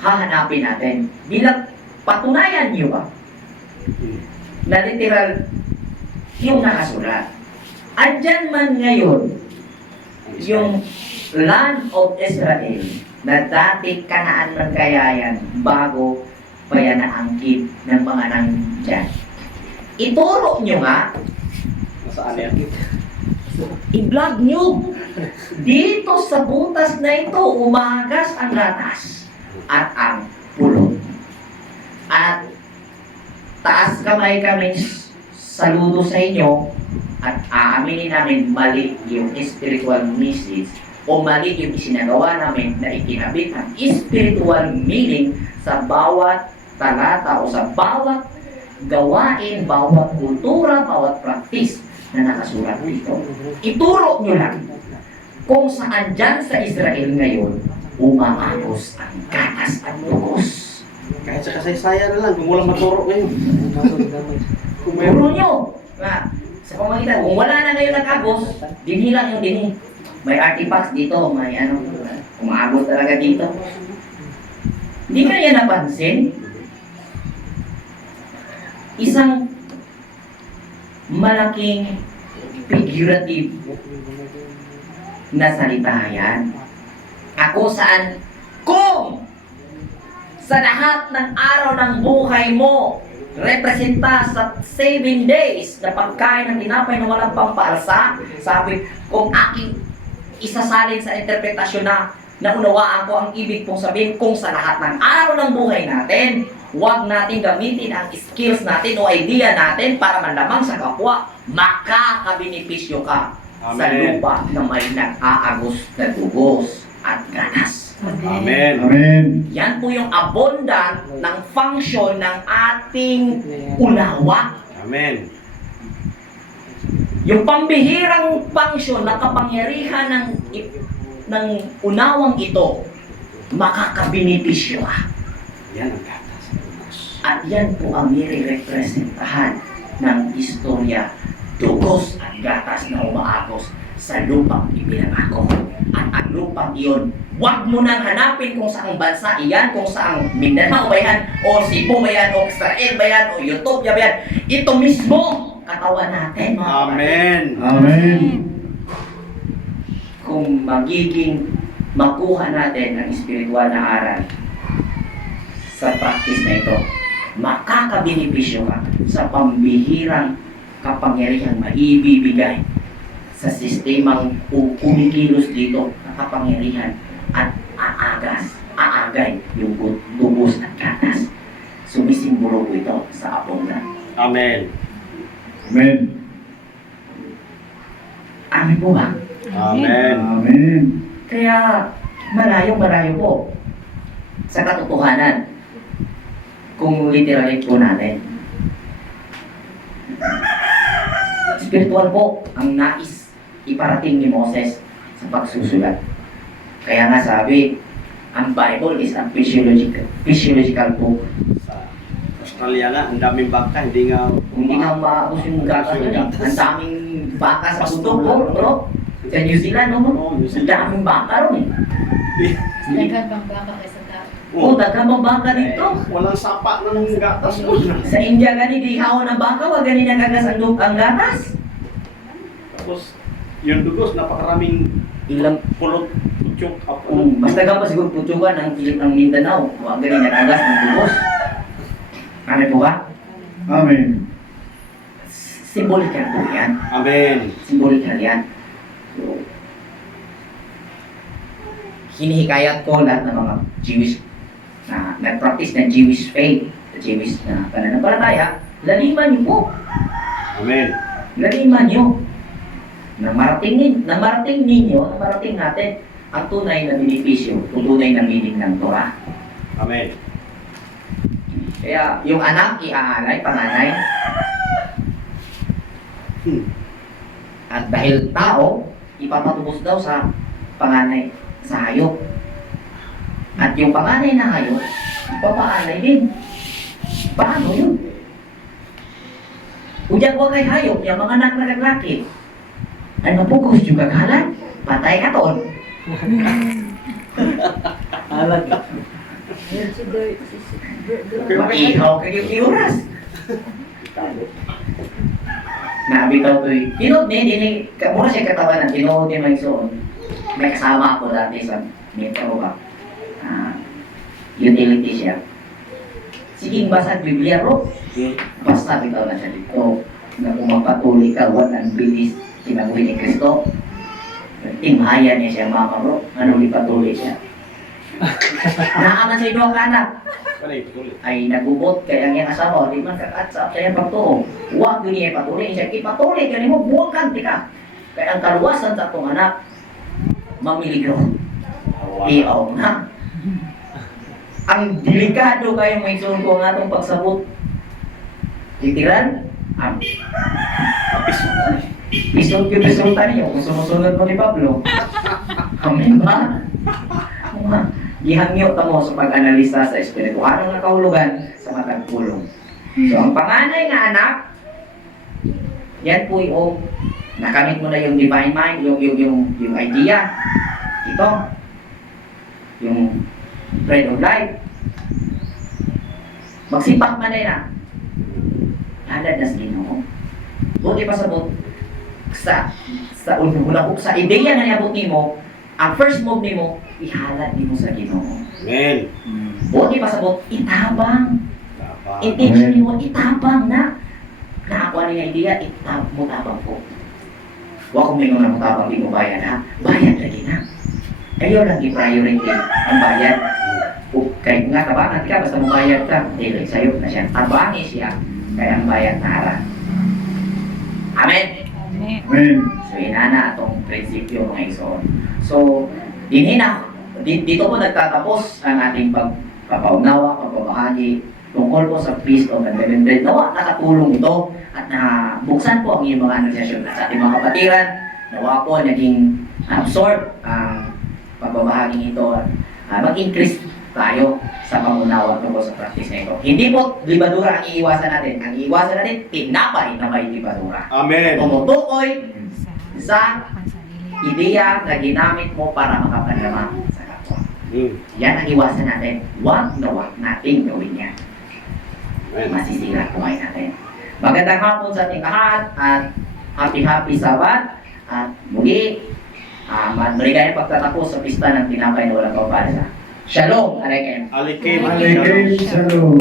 hahanapin natin bilang patunayan niyo ba na literal yung nakasulat. Andyan man ngayon yung land of Israel na dati Kanaan man kaya yan bago pa yan naangkin ng mga nandyan. Ituro nyo nga, Saan yan? i-vlog nyo. Dito sa butas na ito, umagas ang gatas at ang pulot. At taas kamay kami saludo sa inyo at aaminin namin mali yung spiritual message o mali yung isinagawa namin na ikinabit ang spiritual meaning sa bawat talata o sa bawat gawain, bawat kultura, bawat practice na nakasulat dito. Ituro nyo lang kung saan dyan sa Israel ngayon umaagos ang gatas at dugos. Kahit sa kasaysayan na lang, kung walang maturo ngayon. Kung Turo mayroon. nyo na sa pamagitan, kung wala na ngayon nag-agos, dinhi lang yung dinhi. May artifacts dito, may umaagos talaga dito. Hindi ka yan napansin? Isang malaking figurative na salita yan. Ako saan, kung sa lahat ng araw ng buhay mo, representa sa 7 days na pagkain ng tinapay na walang pampalsa, sabi, kung aking isasalin sa interpretasyon na naunawaan ko ang ibig pong sabihin, kung sa lahat ng araw ng buhay natin, huwag natin gamitin ang skills natin o idea natin para manlamang sa kapwa, makakabenepisyo ka sa Amen. lupa na may nag-aagos na dugos at gatas. Amen. Amen. Yan po yung abundant ng function ng ating unawa. Amen. Yung pambihirang function na kapangyarihan ng unawang ito, makakabenepisyo ka. Yan ang gatas. At yan po ang nire-representahan ng istorya, dugos at gatas na umaagos sa lupang ipinangako. At ang lupang iyon, huwag mo nang hanapin kung saang bansa iyan, kung saang Mindanao ba yan, o Cebu ba yan, o Israel ba yan, o Utopia ba yan. Ito mismo, katawan natin, mga kapatid. Amen. Amen. Kung magiging makuha natin ang spiritual na aral sa practice na ito, makakabenepisyo ka sa pambihirang kapangyarihang maibibigay sa sistemang kumikilos dito na kapangyarihan at aagay yung dugos at gatas. Sumisimbolo po ito sa abundant. Amen. Amen. Amin po ba? Amen. Amen. Kaya malayo po sa katotohanan kung literally po natin. Spiritual po ang nais iparating ni Moses sa pagsusulat. Kaya nga sabi, ang Bible is a physiological book. Sa Australia nga, ang daming baka, hindi nga Hindi nga maabos yung gatas yun. Ang daming baka sa bundok po, bro. Sa New Zealand, no? Ang daming baka ron. Dagan bang baka kaysa tao? Oh, dagang baka dito. Walang sapa ng gatas. Sa India gani di haon ang baka, wag gani nagagas ang gatas. Tapos, Yung dugos, napakaraming Ilang pulot, putyok, basta ka pa siguro putukan ang kilip ng Mindanao. Huwag galing nag-agas ng dugos. Ano po ba? Amen. Symbolikal po yan. Amen. Symbolikal yan. So, hinihikayat ko lahat ng mga Jewish na nag-practice ng Jewish faith, Jewish na pananampalataya, laliman niyo po. Amen. Laliman niyo. Na marating natin ang tunay na benepisyo, ang tunay na meaning ng Torah. Amen. Kaya yung anak iaalay, panganay. At dahil tao, ipapatubos daw sa panganay, sa hayop. At yung panganay na hayop, ipapaalay din. Paano yun? Udyag wag kay hayop, yung mga anak na kaglaki. Ay mapugos yung kagalan, patay ka toon. Alag ka. Maihaw ka yung iuras. Nabitaw ko yung tinod ni, muna siya katabanan, tinod ni Maigsoon. May kasama ako dati sa metro ba. Utility siya. Sige, basa Biblia ro. Basta bitaw na siya dito. Na kung magpatuloy ka, walang bilis kinabuhi ni Kristo. Timhayan niya siya, mama ro. Ano ipatuloy siya. Naaman sa inyo ang anak. Ano yung patuloy? Ay nagubot kaya ang iyang asawa, di man kakatsa sa iyang pagtuo. Huwag yun niya ipatuloy. Siya, ipatuloy ka mo, buwakan ka. Kaya ang kaluwasan sa itong anak, mamiligro. Iyaw na. Ang delikado kayo may sunod ko ang atong pagsabot. Literal, pisot niyo kung sumusunod mo ni Pablo. Amen ba? Gihangyo ta mo sa pag-analisa sa espirituhalong na kahulugan sa matag pulong. So, ang panganay nga anak, yan po yung nakamit mo na yung divine mind, yung idea. Ito, yung bread of life. Magsipak man na halad na sa Ginoo. Buti pa sa unang sa ideya na niabot nimo, ang first move nimo ihalad nimo sa Ginoo. Amen. Buti pa itabang. Dapat. Intention nimo itabang na ako ni idea itabang po. Wa ko mingon na mutabang di mo bayad ha. Bayad lagi na. Kayo lang i-priority ang bayad. Kaya nga tabangan ka, basta mabayad ka, dili sa'yo na siya. Tabangi siya, kaya ang bayad na ara. Amen? Amen. So, inana atong prinsipyo mga isoon. So, dito po nagtatapos ang ating pagpapaunawa, pagbabahagi tungkol po sa Feast of Unleavened Bread. Nawa, nakatulong ito at nabuksan po ang iyong mga anunsasyon sa ating mga kapatiran. Nawa po naging absorb ang pagbabahaging ito at mag-increase tayo sa pangunawa tungkol sa practice na ito. Hindi po libadura ang iiwasan natin. Ang iiwasan natin, tinapay na may libadura. Amen. Tumutukoy sa ideya na ginamit mo para makapanlama sa kapwa. Yan ang iwasan natin. Huwag na huwag natin gawin yan. Amen. Masisira kumain natin. Magandang hapon sa ating lahat at happy Sabat. At muli, maligayang pagtatapos sa pista ng tinapay na walang kaparisa. Shalom, Alekem. Alikim. Alaikum salam.